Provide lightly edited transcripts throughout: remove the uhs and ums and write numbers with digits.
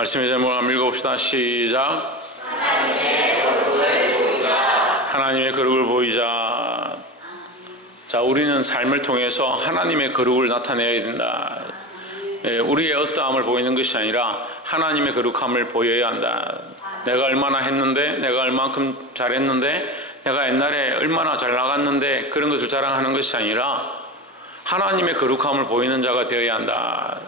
말씀의 제목을 한번 읽어봅시다. 시작. 하나님의 거룩을 보이자. 자, 우리는 삶을 통해서 하나님의 거룩을 나타내야 된다. 우리의 어떠함을 보이는 것이 아니라 하나님의 거룩함을 보여야 한다. 내가 얼마나 했는데, 내가 얼만큼 잘했는데, 내가 옛날에 얼마나 잘 나갔는데, 그런 것을 자랑하는 것이 아니라 하나님의 거룩함을 보이는 자가 되어야 한다.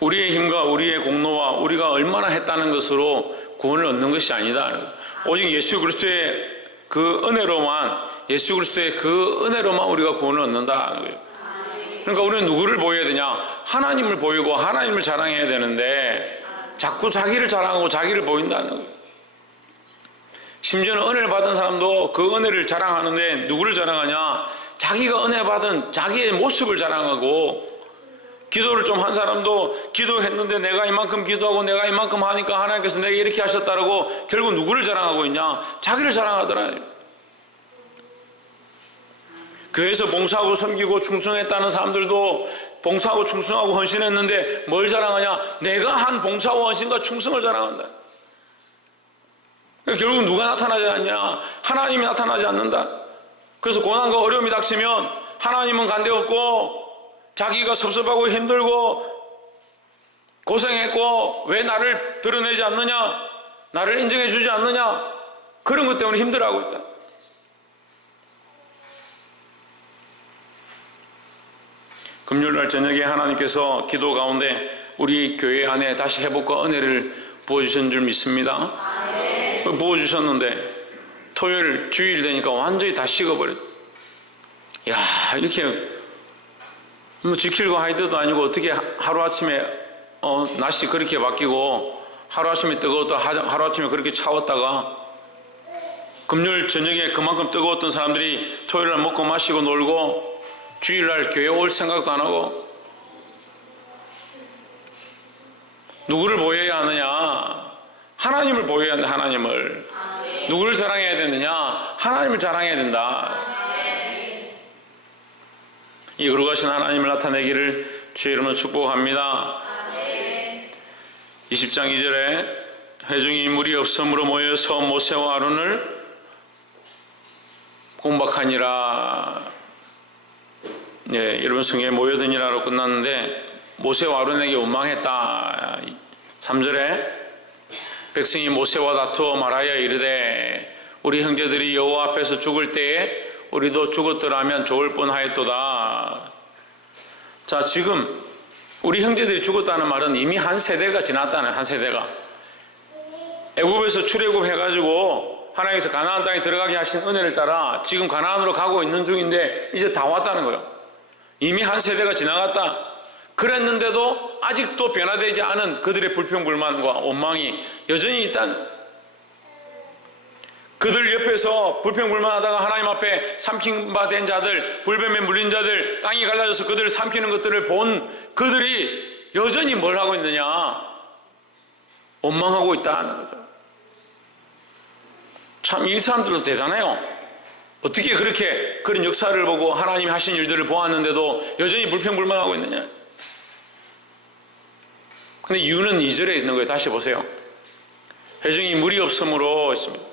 우리의 힘과 우리의 공로와 우리가 얼마나 했다는 것으로 구원을 얻는 것이 아니다. 오직 예수 그리스도의 그 은혜로만, 예수 그리스도의 그 은혜로만 우리가 구원을 얻는다. 그러니까 우리는 누구를 보여야 되냐? 하나님을 보이고 하나님을 자랑해야 되는데 자꾸 자기를 자랑하고 자기를 보인다는 거예요. 심지어는 은혜를 받은 사람도 그 은혜를 자랑하는데 누구를 자랑하냐? 자기가 은혜 받은 자기의 모습을 자랑하고, 기도를 좀 한 사람도 기도했는데 내가 이만큼 기도하고 내가 이만큼 하니까 하나님께서 내게 이렇게 하셨다라고 결국 누구를 자랑하고 있냐? 자기를 자랑하더라. 교회에서 봉사하고 섬기고 충성했다는 사람들도 봉사하고 충성하고 헌신했는데 뭘 자랑하냐? 내가 한 봉사와 헌신과 충성을 자랑한다. 결국 누가 나타나지 않냐? 하나님이 나타나지 않는다. 그래서 고난과 어려움이 닥치면 하나님은 간데없고 자기가 섭섭하고 힘들고 고생했고 왜 나를 드러내지 않느냐? 나를 인정해 주지 않느냐? 그런 것 때문에 힘들어하고 있다. 금요일날 저녁에 하나님께서 기도 가운데 우리 교회 안에 다시 회복과 은혜를 부어주신 줄 믿습니다. 부어주셨는데 토요일 주일 되니까 완전히 다 식어버렸다. 야, 이렇게 뭐 지킬고 하이드도 아니고 어떻게 하루아침에 날씨 그렇게 바뀌고 하루아침에 뜨거웠다 하루아침에 그렇게 차웠다가 금요일 저녁에 그만큼 뜨거웠던 사람들이 토요일날 먹고 마시고 놀고 주일날 교회 올 생각도 안 하고. 누구를 보여야 하느냐? 하나님을 보여야 한다. 하나님을. 누구를 자랑해야 되느냐? 하나님을 자랑해야 된다. 이 거룩하신 하나님을 나타내기를 주의 이름으로 축복합니다. 20장 2절에 회중이 무리 없음으로 모여서 모세와 아론을 공박하니라. 여러분 성경에 모여드니라로 끝났는데 모세와 아론에게 원망했다. 3절에 백성이 모세와 다투어 말하여 이르되 우리 형제들이 여호와 앞에서 죽을 때에 우리도 죽었더라면 좋을 뻔하였도다. 자, 지금 우리 형제들이 죽었다는 말은 이미 한 세대가 지났다는, 한 세대가 애굽에서 출애굽해가지고 하나님께서 가나안 땅에 들어가게 하신 은혜를 따라 지금 가나안으로 가고 있는 중인데 이제 다 왔다는 거예요. 이미 한 세대가 지나갔다. 그랬는데도 아직도 변화되지 않은 그들의 불평불만과 원망이 여전히 있다는. 그들 옆에서 불평불만하다가 하나님 앞에 삼킨 바 된 자들, 불뱀에 물린 자들, 땅이 갈라져서 그들을 삼키는 것들을 본 그들이 여전히 뭘 하고 있느냐? 원망하고 있다는 거죠. 참 이 사람들도 대단해요. 어떻게 그렇게 그런 역사를 보고 하나님이 하신 일들을 보았는데도 여전히 불평불만하고 있느냐? 근데 이유는 2절에 있는 거예요. 다시 보세요. 회중이 무리 없음으로 있습니다.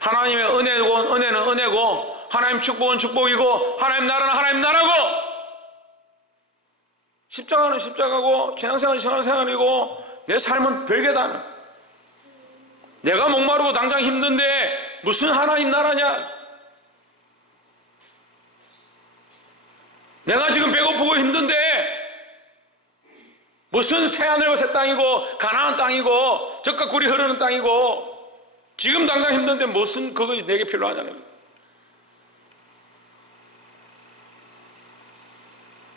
하나님의 은혜는 은혜고 하나님 축복은 축복이고 하나님 나라는 하나님 나라고, 십자가는 십자가고 신앙생활은 신앙생활이고 내 삶은 별개다. 내가 목마르고 당장 힘든데 무슨 하나님 나라냐? 내가 지금 배고프고 힘든데 무슨 새하늘과 새 땅이고 가나안 땅이고 젖과 꿀이 흐르는 땅이고 지금 당장 힘든데 무슨 그거 내게 필요하냐는 거예요.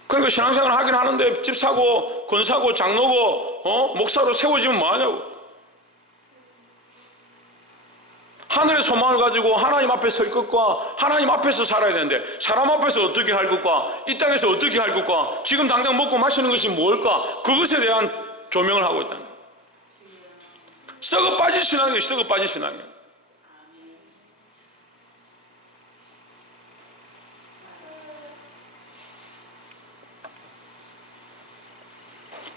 그러니까 신앙생활을 하긴 하는데 집 사고 권 사고 장로고 목사로 세워지면 뭐하냐고. 하늘의 소망을 가지고 하나님 앞에 설 것과 하나님 앞에서 살아야 되는데 사람 앞에서 어떻게 할 것과 이 땅에서 어떻게 할 것과 지금 당장 먹고 마시는 것이 뭘까, 그것에 대한 조명을 하고 있다는 거예요. 썩어 빠진 신앙이에요. 썩어 빠진 신앙이에요.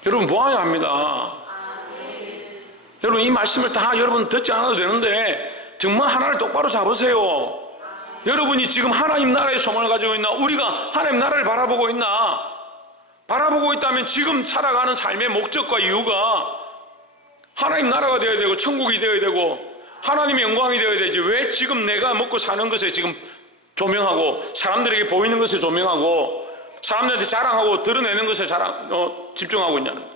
여러분 뭐하냐 합니다. 여러분 이 말씀을 다 여러분 듣지 않아도 되는데 정말 하나를 똑바로 잡으세요. 여러분이 지금 하나님 나라의 소망을 가지고 있나? 우리가 하나님 나라를 바라보고 있나? 바라보고 있다면 지금 살아가는 삶의 목적과 이유가 하나님 나라가 되어야 되고 천국이 되어야 되고 하나님의 영광이 되어야 되지. 왜 지금 내가 먹고 사는 것에 지금 조명하고 사람들에게 보이는 것에 조명하고 사람들한테 자랑하고 드러내는 것에 집중하고 있냐는 거예요.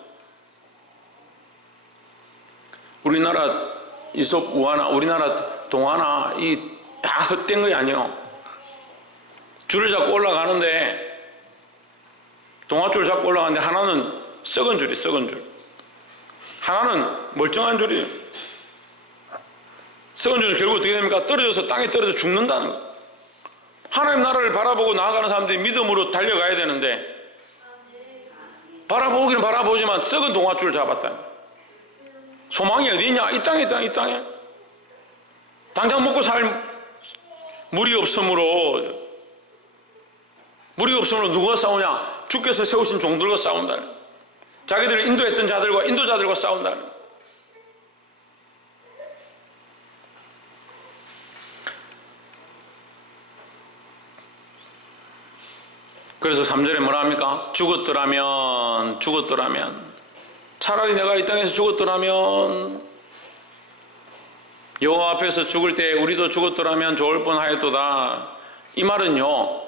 우리나라 이솝 우화나 우리나라 동화나 이 다 헛된 거 아니에요. 줄을 잡고 올라가는데 동화줄 잡고 올라가는데 하나는 썩은 줄이 썩은 줄, 하나는 멀쩡한 줄이에요. 썩은 줄은 결국 어떻게 됩니까? 떨어져서 땅에 떨어져 죽는다는 거예요. 하나님 나라를 바라보고 나아가는 사람들이 믿음으로 달려가야 되는데 바라보기는 바라보지만 썩은 동화줄 잡았다는 거예요. 소망이 어디 있냐? 이 땅에 있다, 이 땅에. 당장 먹고 살 물이 없으므로 누가 싸우냐? 주께서 세우신 종들과 싸운다는 거예요. 자기들을 인도했던 자들과 인도자들과 싸운다는 거예요. 그래서 3절에 뭐라 합니까? 죽었더라면 차라리 내가 이 땅에서 죽었더라면 여호와 앞에서 죽을 때 우리도 죽었더라면 좋을 뻔하였도다. 이 말은요,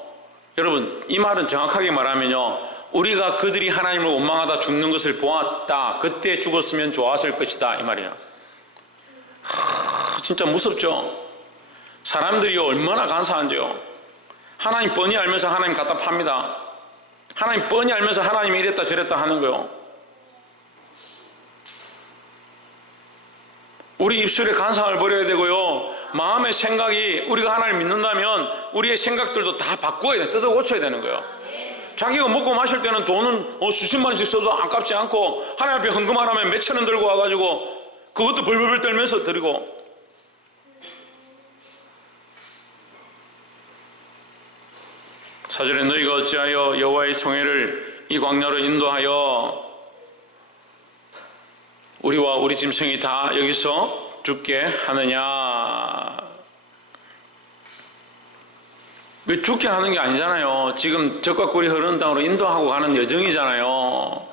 여러분 이 말은 정확하게 말하면요, 우리가 그들이 하나님을 원망하다 죽는 것을 보았다. 그때 죽었으면 좋았을 것이다 이 말이야. 진짜 무섭죠. 사람들이 얼마나 간사한지요. 하나님 뻔히 알면서 하나님 갖다 팝니다. 하나님 뻔히 알면서 하나님이 이랬다 저랬다 하는 거요. 우리 입술에 간상을 버려야 되고요. 마음의 생각이 우리가 하나님 믿는다면 우리의 생각들도 다 바꿔야 돼. 뜯어 고쳐야 되는 거예요. 자기가 먹고 마실 때는 돈은 수십만 원씩 써도 아깝지 않고 하나님 앞에 헌금하라면 몇천 원 들고 와가지고 그것도 벌벌벌 떨면서 드리고, 사절에 너희가 어찌하여 여호와의 총회를 이 광야로 인도하여 우리와 우리 짐승이 다 여기서 죽게 하느냐. 왜 죽게 하는 게 아니잖아요. 지금 적과 꿀이 흐르는 땅으로 인도하고 가는 여정이잖아요.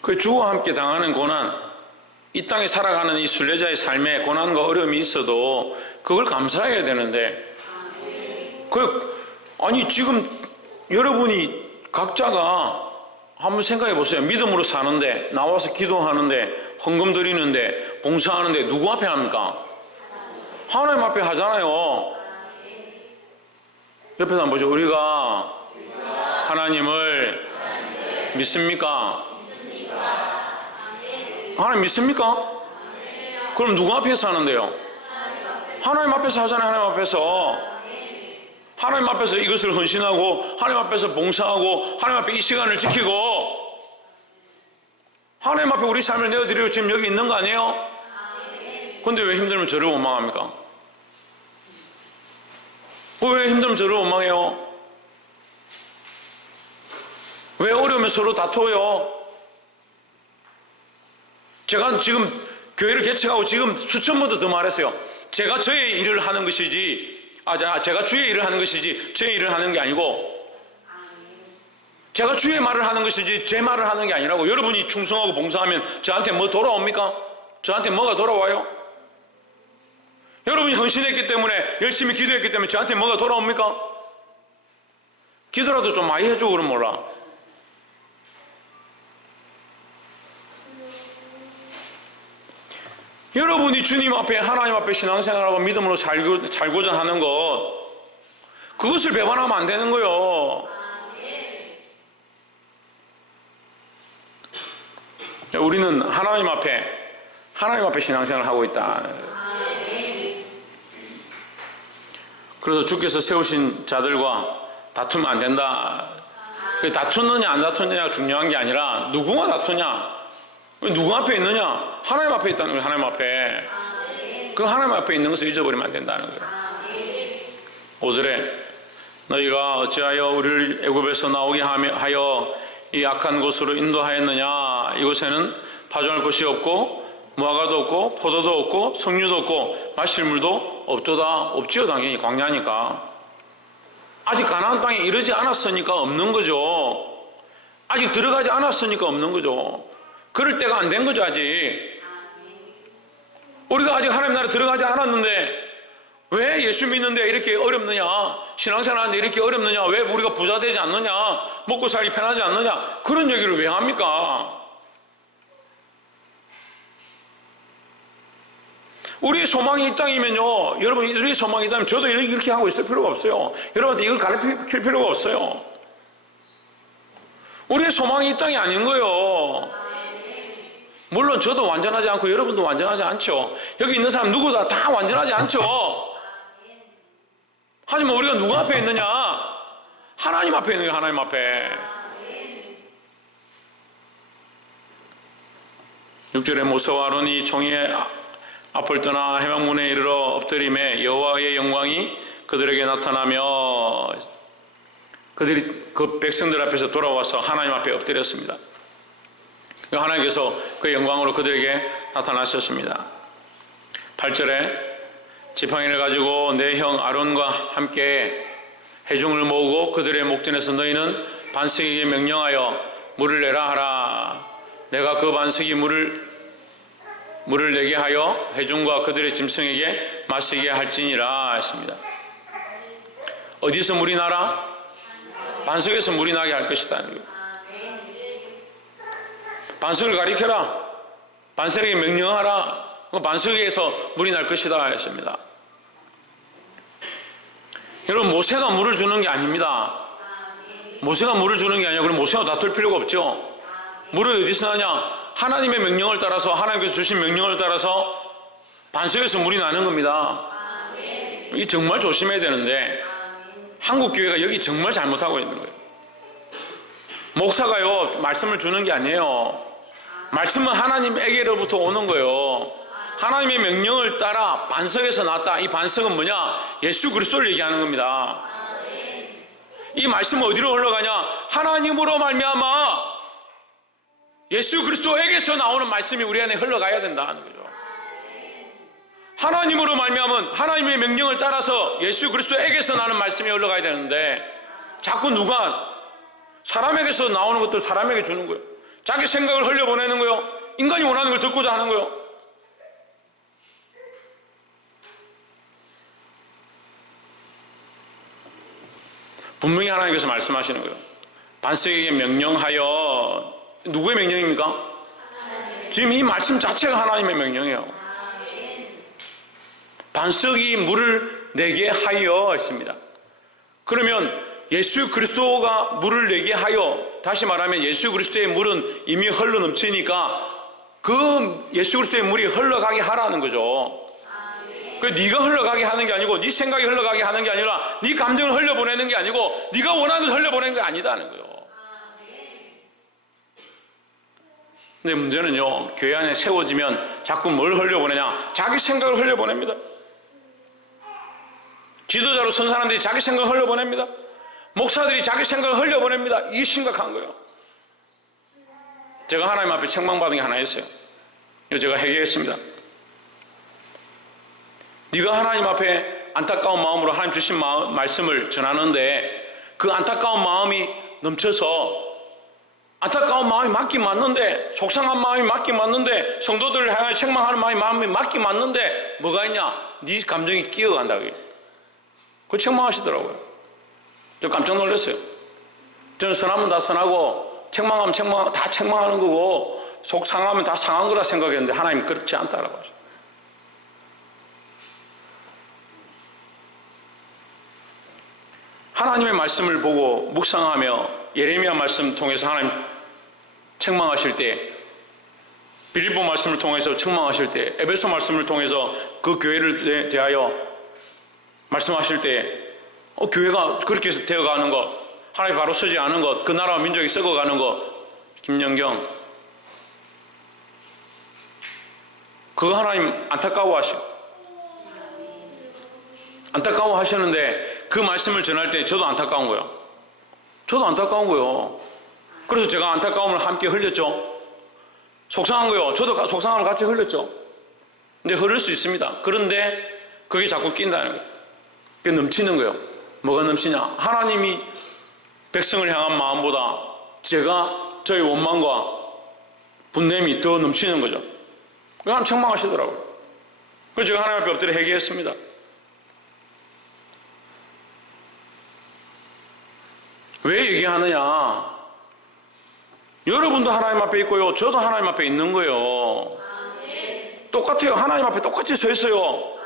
그 주와 함께 당하는 고난, 이 땅에 살아가는 이 순례자의 삶에 고난과 어려움이 있어도 그걸 감사해야 되는데, 아니 지금 여러분이 각자가 한번 생각해 보세요. 믿음으로 사는데, 나와서 기도하는데, 헌금 드리는데, 봉사하는데 누구 앞에 합니까? 하나님 앞에 하잖아요. 옆에서 한번 보죠. 우리가 하나님을 믿습니까? 하나님 믿습니까? 그럼 누구 앞에서 하는데요? 하나님 앞에서 하잖아요. 하나님 앞에서. 하나님 앞에서 이것을 헌신하고 하나님 앞에서 봉사하고 하나님 앞에 이 시간을 지키고 하나님 앞에 우리 삶을 내어드리고 지금 여기 있는 거 아니에요? 그런데 왜 힘들면 저를 원망합니까? 왜 힘들면 저를 원망해요? 왜 어려우면 서로 다퉈요? 제가 지금 교회를 개척하고 지금 수천 번도 더 말했어요. 제가 저의 일을 하는 것이지, 제가 주의 일을 하는 것이지 제 일을 하는 게 아니고, 제가 주의 말을 하는 것이지 제 말을 하는 게 아니라고. 여러분이 충성하고 봉사하면 저한테 뭐 돌아옵니까? 저한테 뭐가 돌아와요? 여러분이 헌신했기 때문에, 열심히 기도했기 때문에 저한테 뭐가 돌아옵니까? 기도라도 좀 많이 해줘. 그럼 몰라. 여러분이 주님 앞에, 하나님 앞에 신앙생활하고 믿음으로 살고자 하는 것, 그것을 배반하면 안 되는 거예요. 우리는 하나님 앞에 신앙생활을 하고 있다. 그래서 주께서 세우신 자들과 다투면 안 된다. 다투느냐 안 다투느냐가 중요한 게 아니라 누구와 다투냐, 누구 앞에 있느냐? 하나님 앞에 있다는 거예요. 하나님 앞에. 그 하나님 앞에 있는 것을 잊어버리면 안 된다는 거예요. 5절에 너희가 어찌하여 우리를 애굽에서 나오게 하여 이 악한 곳으로 인도하였느냐? 이곳에는 파종할 곳이 없고 무화과도 없고 포도도 없고 석류도 없고 마실 물도 없도다. 없지요. 당연히 광야니까. 아직 가나안 땅에 이르지 않았으니까 없는 거죠. 아직 들어가지 않았으니까 없는 거죠. 그럴 때가 안 된 거죠. 아직 우리가 아직 하나님 나라에 들어가지 않았는데 왜 예수 믿는데 이렇게 어렵느냐, 신앙생활 하는데 이렇게 어렵느냐, 왜 우리가 부자 되지 않느냐, 먹고 살기 편하지 않느냐, 그런 얘기를 왜 합니까? 우리의 소망이 이 땅이면요, 여러분, 우리의 소망이 있다면 저도 이렇게 하고 있을 필요가 없어요. 여러분한테 이걸 가르칠 필요가 없어요. 우리의 소망이 이 땅이 아닌 거예요. 물론 저도 완전하지 않고 여러분도 완전하지 않죠. 여기 있는 사람 누구다 다 완전하지 않죠. 하지만 우리가 누구 앞에 있느냐? 하나님 앞에 있는 거예요. 하나님 앞에. 6절에 모세와 아론이 총의 앞을 떠나 해방문에 이르러 엎드림에 여호와의 영광이 그들에게 나타나며 그들이 그 백성들 앞에서 돌아와서 하나님 앞에 엎드렸습니다. 하나님께서 그 영광으로 그들에게 나타나셨습니다. 8절에 지팡이를 가지고 내 형 아론과 함께 회중을 모으고 그들의 목전에서 너희는 반석에게 명령하여 물을 내라 하라. 내가 그 반석이 물을 내게 하여 회중과 그들의 짐승에게 마시게 할지니라 했습니다. 어디서 물이 나라? 반석에서 물이 나게 할 것이다. 반석을 가리켜라. 반석에게 명령하라. 반석에서 물이 날 것이다 했습니다. 여러분, 모세가 물을 주는 게 아닙니다. 모세가 물을 주는 게 아니라 그럼 모세와 다툴 필요가 없죠. 물을 어디서 나냐? 하나님의 명령을 따라서, 하나님께서 주신 명령을 따라서 반석에서 물이 나는 겁니다. 이 정말 조심해야 되는데 한국 교회가 여기 정말 잘못하고 있는 거예요. 목사가요 말씀을 주는 게 아니에요. 말씀은 하나님에게로부터 오는 거예요. 하나님의 명령을 따라 반석에서 났다. 이 반석은 뭐냐? 예수 그리스도를 얘기하는 겁니다. 이 말씀은 어디로 흘러가냐? 하나님으로 말미암아 예수 그리스도에게서 나오는 말씀이 우리 안에 흘러가야 된다는 거죠. 하나님으로 말미암은 하나님의 명령을 따라서 예수 그리스도에게서 나는 말씀이 흘러가야 되는데 자꾸 누가 사람에게서 나오는 것도 사람에게 주는 거예요. 자기 생각을 흘려보내는 거예요. 인간이 원하는 걸 듣고자 하는 거예요. 분명히 하나님께서 말씀하시는 거예요. 반석에게 명령하여. 누구의 명령입니까? 지금 이 말씀 자체가 하나님의 명령이에요. 반석이 물을 내게 하여 했습니다. 그러면 예수 그리스도가 물을 내게 하여, 다시 말하면 예수 그리스도의 물은 이미 흘러 넘치니까 그 예수 그리스도의 물이 흘러가게 하라는 거죠. 네가 흘러가게 하는 게 아니고 네 생각이 흘러가게 하는 게 아니라 네 감정을 흘려보내는 게 아니고 네가 원하는 것을 흘려보내는 게 아니다는 거예요. 근데 문제는요, 교회 안에 세워지면 자꾸 뭘 흘려보내냐? 자기 생각을 흘려보냅니다. 지도자로 선 사람들이 자기 생각을 흘려보냅니다. 목사들이 자기 생각을 흘려보냅니다. 이게 심각한 거예요. 제가 하나님 앞에 책망받은 게 하나 있어요. 이거 제가 해결했습니다. 네가 하나님 앞에 안타까운 마음으로 하나님 주신 말씀을 전하는데 그 안타까운 마음이 넘쳐서 안타까운 마음이 맞긴 맞는데, 속상한 마음이 맞긴 맞는데, 성도들을 향해 책망하는 마음이 맞긴 맞는데 뭐가 있냐? 네 감정이 끼어간다고 해요. 그걸 책망하시더라고요. 저 깜짝 놀랐어요. 저는 선하면 다 선하고 책망하면 다 책망하는 거고 속상하면 다 상한 거라 생각했는데 하나님이 그렇지 않다라고 하죠. 하나님의 말씀을 보고 묵상하며 예레미야 말씀 통해서 하나님 책망하실 때, 빌립보 말씀을 통해서 책망하실 때, 에베소 말씀을 통해서 그 교회를 대하여 말씀하실 때 교회가 그렇게 되어가는 것, 하나님 바로 서지 않은 것, 그 나라와 민족이 썩어가는 것, 김연경 그거 하나님 안타까워하시는데 그 말씀을 전할 때 저도 안타까운 거예요. 그래서 제가 안타까움을 함께 흘렸죠. 속상한 거요. 저도 속상함을 같이 흘렸죠. 근데 흐를 수 있습니다. 그런데 그게 자꾸 낀다는 거예요. 그게 넘치는 거예요. 뭐가 넘치냐? 하나님이 백성을 향한 마음보다 제가 저의 원망과 분냄이 더 넘치는 거죠. 하나님 책망하시더라고요. 그래서 제가 하나님 앞에 엎드려 회개했습니다. 왜 얘기하느냐? 여러분도 하나님 앞에 있고요. 저도 하나님 앞에 있는 거예요. 똑같아요. 하나님 앞에 똑같이 서 있어요.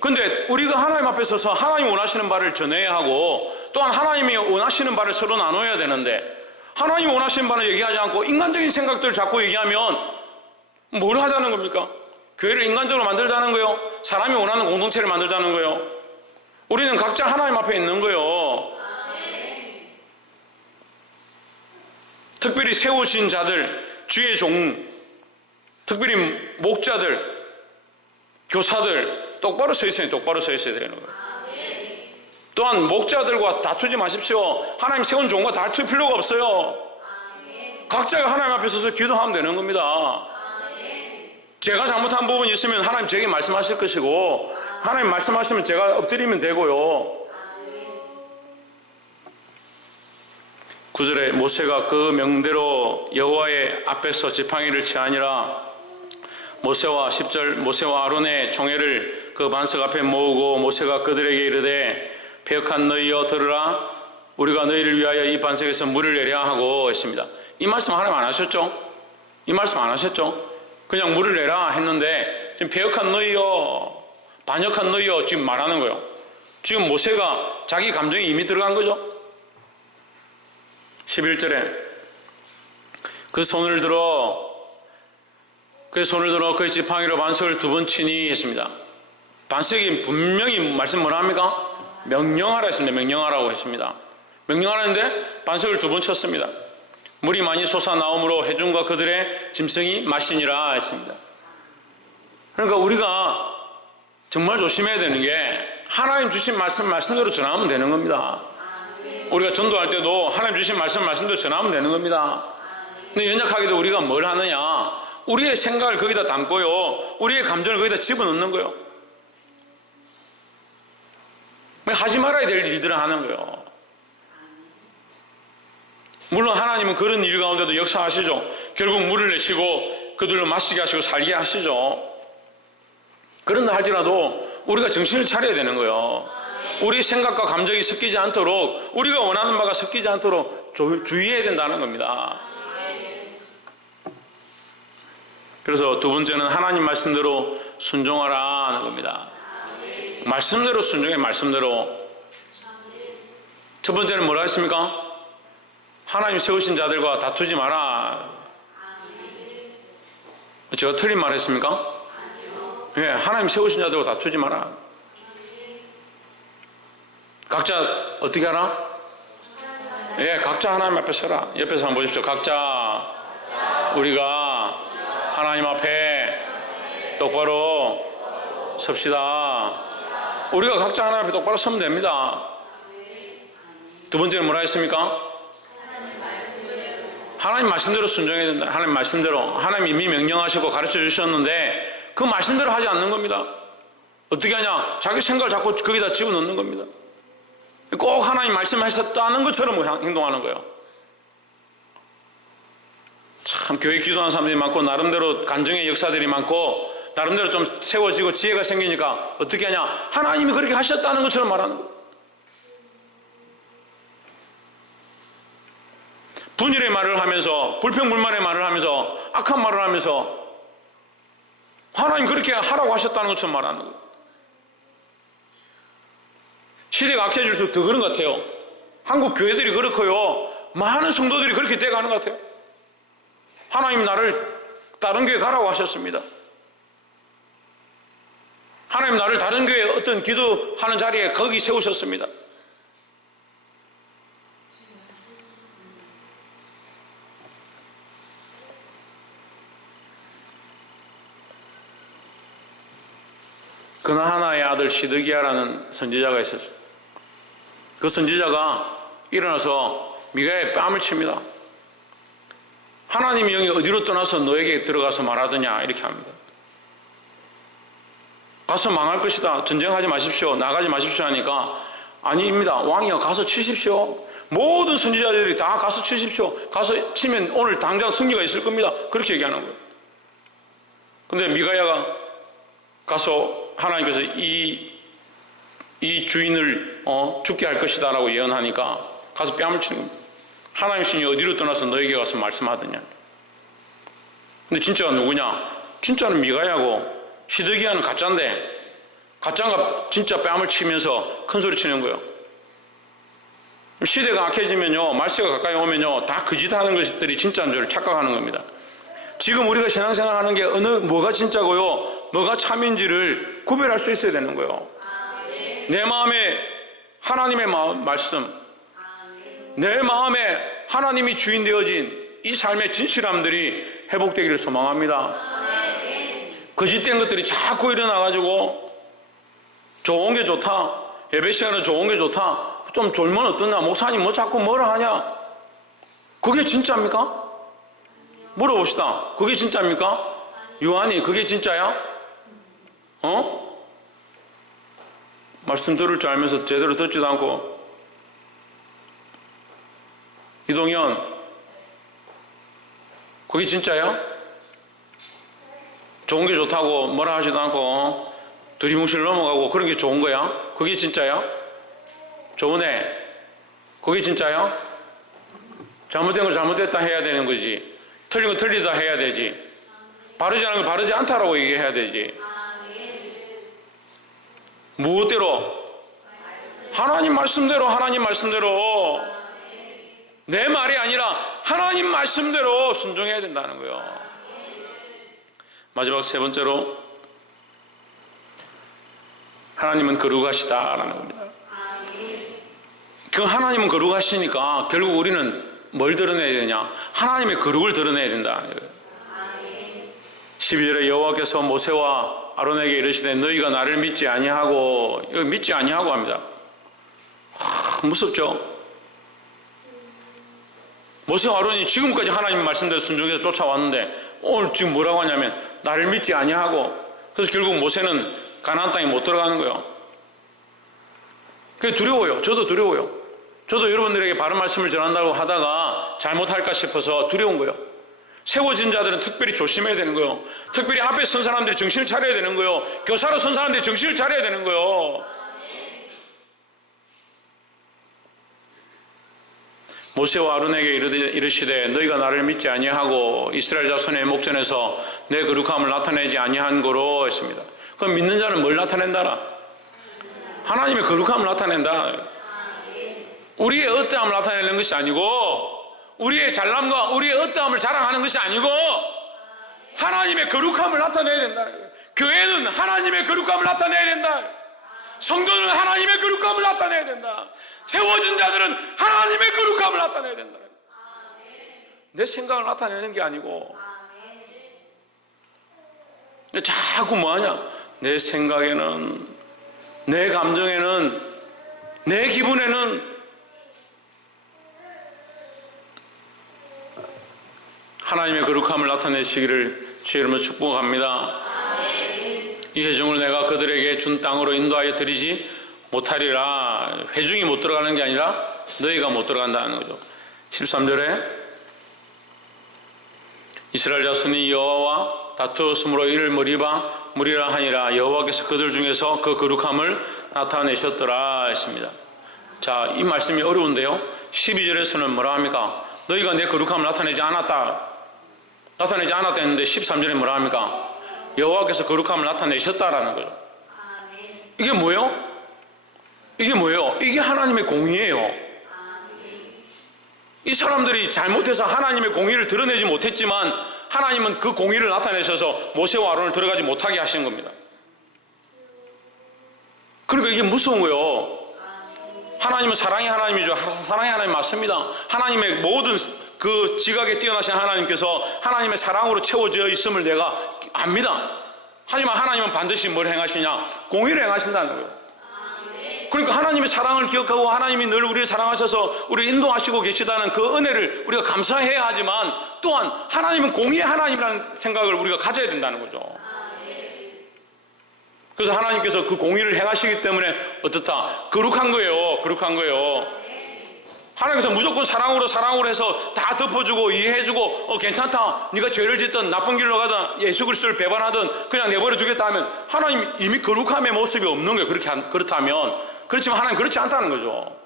근데 우리가 하나님 앞에 서서 하나님 원하시는 바를 전해야 하고, 또한 하나님이 원하시는 바를 서로 나눠야 되는데, 하나님이 원하시는 바를 얘기하지 않고 인간적인 생각들을 자꾸 얘기하면 뭘 하자는 겁니까? 교회를 인간적으로 만들자는 거예요? 사람이 원하는 공동체를 만들자는 거예요? 우리는 각자 하나님 앞에 있는 거예요. 특별히 세우신 자들, 주의 종, 특별히 목자들, 교사들 똑바로 서 있어야 되는 거예요. 또한 목자들과 다투지 마십시오. 하나님 세운 종과 다툴 필요가 없어요. 각자가 하나님 앞에 서서 기도하면 되는 겁니다. 제가 잘못한 부분이 있으면 하나님 제게 말씀하실 것이고, 하나님 말씀하시면 제가 엎드리면 되고요. 9절에 모세가 그 명대로 여호와의 앞에서 지팡이를 취하니라. 모세와 10절 모세와 아론의 총회를 그 반석 앞에 모으고 모세가 그들에게 이르되 패역한 너희여 들으라. 우리가 너희를 위하여 이 반석에서 물을 내려 하고 했습니다. 이 말씀 하나님 안 하셨죠? 이 말씀 안 하셨죠? 그냥 물을 내라 했는데 지금 패역한 너희여, 반역한 너희여 지금 말하는 거예요. 지금 모세가 자기 감정이 이미 들어간 거죠. 11절에 그 손을 들어 그 지팡이로 반석을 2번 치니 했습니다. 반석이 분명히 말씀 뭐라 합니까? 명령하라 했습니다. 명령하라고 했습니다. 명령하라는데 반석을 2번 쳤습니다. 물이 많이 솟아나오므로 회중과 그들의 짐승이 마시니라 했습니다. 그러니까 우리가 정말 조심해야 되는 게, 하나님 주신 말씀대로 전하면 되는 겁니다. 우리가 전도할 때도 하나님 주신 말씀대로 전하면 되는 겁니다. 근데 연약하게도 우리가 뭘 하느냐? 우리의 생각을 거기다 담고요, 우리의 감정을 거기다 집어넣는 거예요. 하지 말아야 될 일들을 하는 거예요. 물론 하나님은 그런 일 가운데도 역사하시죠. 결국 물을 내시고 그들로 마시게 하시고 살게 하시죠. 그런다 할지라도 우리가 정신을 차려야 되는 거예요. 우리 생각과 감정이 섞이지 않도록, 우리가 원하는 바가 섞이지 않도록 주의해야 된다는 겁니다. 그래서 2번째는 하나님 말씀대로 순종하라 하는 겁니다. 말씀대로 순종해. 말씀대로. 첫 번째는 뭐라 했습니까? 하나님 세우신 자들과 다투지 마라. 제가 틀린 말 했습니까? 예, 하나님 세우신 자들과 다투지 마라. 각자 어떻게 하라? 예, 각자 하나님 앞에 서라. 옆에서 한번 보십시오. 각자 우리가 하나님 앞에 똑바로 섭시다. 우리가 각자 하나님 앞에 똑바로 서면 됩니다. 2번째는 뭐라 했습니까? 하나님 말씀대로 순종해야 된다. 하나님 말씀대로. 하나님 이미 명령하시고 가르쳐 주셨는데 그 말씀대로 하지 않는 겁니다. 어떻게 하냐? 자기 생각을 자꾸 거기다 집어넣는 겁니다. 꼭 하나님 말씀하셨다는 것처럼 행동하는 거예요. 참 교회 기도하는 사람들이 많고, 나름대로 간증의 역사들이 많고, 나름대로 좀 세워지고 지혜가 생기니까 어떻게 하냐? 하나님이 그렇게 하셨다는 것처럼 말하는 거예요. 분열의 말을 하면서, 불평불만의 말을 하면서, 악한 말을 하면서 하나님 그렇게 하라고 하셨다는 것처럼 말하는 거예요. 시대가 악해질수록 더 그런 것 같아요. 한국 교회들이 그렇고요, 많은 성도들이 그렇게 돼가는 것 같아요. 하나님이 나를 다른 교회 가라고 하셨습니다. 하나님 나를 다른 교회에 어떤 기도하는 자리에 거기 세우셨습니다. 그나하나의 아들 시드기야라는 선지자가 있었어요. 그 선지자가 일어나서 미가의 뺨을 칩니다. 하나님의 영이 어디로 떠나서 너에게 들어가서 말하더냐 이렇게 합니다. 가서 망할 것이다, 전쟁하지 마십시오, 나가지 마십시오 하니까 아닙니다. 왕이여 가서 치십시오. 모든 선지자들이 다 가서 치십시오. 가서 치면 오늘 당장 승리가 있을 겁니다. 그렇게 얘기하는 거예요. 근데 미가야가 가서 하나님께서 이 주인을 죽게 할 것이다 라고 예언하니까 가서 뺨을 치는 겁니다. 하나님의 신이 어디로 떠나서 너에게 가서 말씀하더냐. 근데 진짜가 누구냐? 진짜는 미가야고 시드기야는 가짜인데, 가짜가 진짜 뺨을 치면서 큰 소리 치는 거예요. 시대가 악해지면요, 말세가 가까이 오면요, 다 거짓하는 것들이 진짜인 줄 착각하는 겁니다. 지금 우리가 신앙생활 하는 게 뭐가 진짜고요, 뭐가 참인지를 구별할 수 있어야 되는 거예요. 내 마음에 하나님의 말씀, 내 마음에 하나님이 주인 되어진 이 삶의 진실함들이 회복되기를 소망합니다. 거짓된 것들이 자꾸 일어나가지고 좋은 게 좋다, 예배 시간은 좋은 게 좋다, 좀 졸면 어떠냐, 목사님 뭐 자꾸 뭐라 하냐, 그게 진짜입니까? 물어봅시다. 그게 진짜입니까? 요한이 그게 진짜야? 말씀 들을 줄 알면서 제대로 듣지도 않고. 이동현 그게 진짜야? 좋은 게 좋다고 뭐라 하지도 않고 두리뭉실 넘어가고 그런 게 좋은 거야? 그게 진짜야? 좋으네. 그게 진짜야? 잘못된 걸 잘못됐다 해야 되는 거지. 틀린 거 틀리다 해야 되지. 바르지 않은 거 바르지 않다라고 얘기해야 되지. 무엇대로? 하나님 말씀대로, 하나님 말씀대로. 내 말이 아니라 하나님 말씀대로 순종해야 된다는 거예요. 마지막 세 번째로, 하나님은 거룩하시다라는 겁니다. 그 하나님은 거룩하시니까 결국 우리는 뭘 드러내야 되냐? 하나님의 거룩을 드러내야 된다는 거예요. 12절에 여호와께서 모세와 아론에게 이르시되 너희가 나를 믿지 아니하고, 여기 믿지 아니하고 합니다. 무섭죠? 모세와 아론이 지금까지 하나님 말씀대로 순종해서 쫓아왔는데 오늘 지금 뭐라고 하냐면 나를 믿지 아니하고, 그래서 결국 모세는 가나안 땅에 못 들어가는 거예요. 그게 두려워요. 저도 두려워요. 저도 여러분들에게 바른 말씀을 전한다고 하다가 잘못할까 싶어서 두려운 거예요. 세워진 자들은 특별히 조심해야 되는 거예요. 특별히 앞에 선 사람들이 정신을 차려야 되는 거예요. 교사로 선 사람들이 정신을 차려야 되는 거예요. 모세와 아론에게 이르시되 너희가 나를 믿지 아니하고 이스라엘 자손의 목전에서 내 거룩함을 나타내지 아니한 거로 했습니다. 그럼 믿는 자는 뭘 나타낸다라? 하나님의 거룩함을 나타낸다. 우리의 어떠함을 나타내는 것이 아니고, 우리의 잘남과 우리의 어떠함을 자랑하는 것이 아니고 하나님의 거룩함을 나타내야 된다는 거예요. 교회는 하나님의 거룩함을 나타내야 된다. 성도는 하나님의 거룩함을 나타내야 된다. 세워진 자들은 하나님의 거룩함을 나타내야 된다. 내 생각을 나타내는 게 아니고, 자꾸 뭐하냐, 내 생각에는, 내 감정에는, 내 기분에는 하나님의 거룩함을 나타내시기를 주의 이름으로 축복합니다. 이 회중을 내가 그들에게 준 땅으로 인도하여 드리지 못하리라. 회중이 못 들어가는 게 아니라 너희가 못 들어간다는 거죠. 13절에 이스라엘 자손이 여호와와 다투었으므로 이를 무리라 하니라. 여호와께서 그들 중에서 그 거룩함을 나타내셨더라 했습니다. 자, 이 말씀이 어려운데요, 12절에서는 뭐라 합니까? 너희가 내 거룩함을 나타내지 않았다 했는데 13절에 뭐라 합니까? 여호와께서 거룩함을 나타내셨다라는 거죠. 이게 뭐예요? 이게 뭐예요? 이게 하나님의 공의예요. 이 사람들이 잘못해서 하나님의 공의를 드러내지 못했지만 하나님은 그 공의를 나타내셔서 모세와 아론을 들어가지 못하게 하시는 겁니다. 그러니까 이게 무서운 거예요. 하나님은 사랑의 하나님이죠. 사랑의 하나님 맞습니다. 하나님의 모든 그 지각에 뛰어나신 하나님께서 하나님의 사랑으로 채워져 있음을 내가 압니다. 하지만 하나님은 반드시 뭘 행하시냐? 공의를 행하신다는 거예요. 그러니까 하나님의 사랑을 기억하고 하나님이 늘 우리를 사랑하셔서 우리를 인도하시고 계시다는 그 은혜를 우리가 감사해야 하지만, 또한 하나님은 공의의 하나님이라는 생각을 우리가 가져야 된다는 거죠. 그래서 하나님께서 그 공의를 행하시기 때문에 어떻다? 거룩한 거예요. 거룩한 거예요. 하나님께서 무조건 사랑으로 해서 다 덮어주고 이해해주고 괜찮다, 네가 죄를 짓든 나쁜 길로 가든 예수 그리스도를 배반하든 그냥 내버려 두겠다 하면 하나님 이미 거룩함의 모습이 없는 거예요. 그렇다면. 그렇지만 하나님 그렇지 않다는 거죠.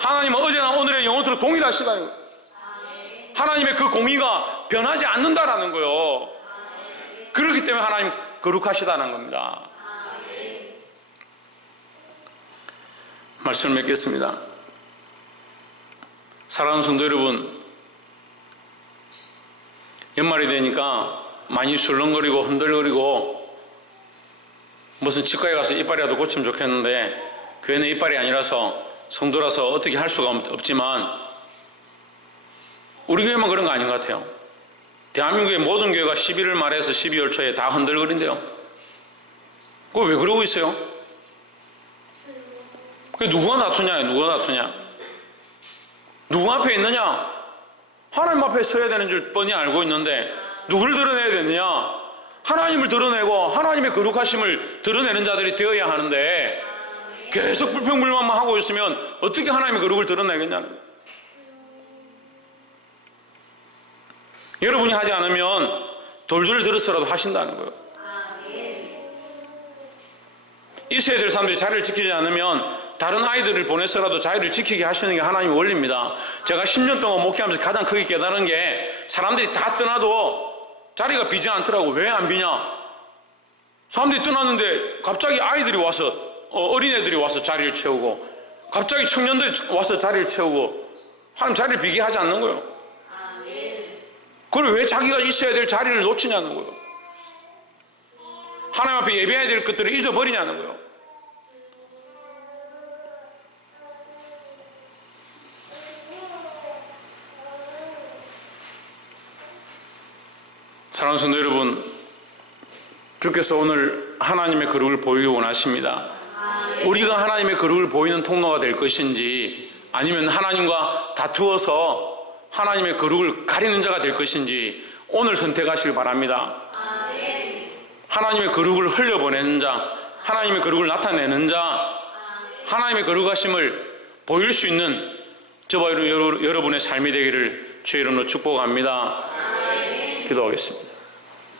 하나님은 어제나 오늘의 영원토록 동일하시다는 거예요. 하나님의 그 공의가 변하지 않는다라는 거예요. 그렇기 때문에 하나님 거룩하시다는 겁니다. 말씀을 맺겠습니다. 사랑하는 성도 여러분, 연말이 되니까 많이 술렁거리고 흔들거리고 무슨 치과에 가서 이빨이라도 고치면 좋겠는데, 교회는 이빨이 아니라서 성도라서 어떻게 할 수가 없지만 우리 교회만 그런 거 아닌 것 같아요. 대한민국의 모든 교회가 11월 말에서 12월 초에 다 흔들거린대요. 그거 왜 그러고 있어요? 그게 누가 다투냐? 누구 앞에 있느냐? 하나님 앞에 서야 되는 줄 뻔히 알고 있는데 누구를 드러내야 되느냐? 하나님을 드러내고 하나님의 거룩하심을 드러내는 자들이 되어야 하는데 계속 불평불만만 하고 있으면 어떻게 하나님의 거룩을 드러내겠냐는 거예요. 여러분이 하지 않으면 돌들을 들어서라도 하신다는 거예요. 있어야 될 사람들이 자리를 지키지 않으면 다른 아이들을 보내서라도 자리를 지키게 하시는 게 하나님의 원리입니다. 제가 10년 동안 목회하면서 가장 크게 깨달은 게, 사람들이 다 떠나도 자리가 비지 않더라고. 왜 안 비냐? 사람들이 떠났는데 갑자기 아이들이 와서, 어린애들이 와서 자리를 채우고, 갑자기 청년들이 와서 자리를 채우고, 하나님 자리를 비게 하지 않는 거예요. 그걸 왜 자기가 있어야 될 자리를 놓치냐는 거예요. 하나님 앞에 예배해야 될 것들을 잊어버리냐는 거예요. 사랑하는 성도 여러분, 주께서 오늘 하나님의 거룩을 보이기 원하십니다. 우리가 하나님의 거룩을 보이는 통로가 될 것인지, 아니면 하나님과 다투어서 하나님의 거룩을 가리는 자가 될 것인지 오늘 선택하시길 바랍니다. 하나님의 거룩을 흘려보내는 자, 하나님의 거룩을 나타내는 자, 하나님의 거룩하심을 보일 수 있는 저와 여러분의 삶이 되기를 주의 이름으로 축복합니다. 기도하겠습니다.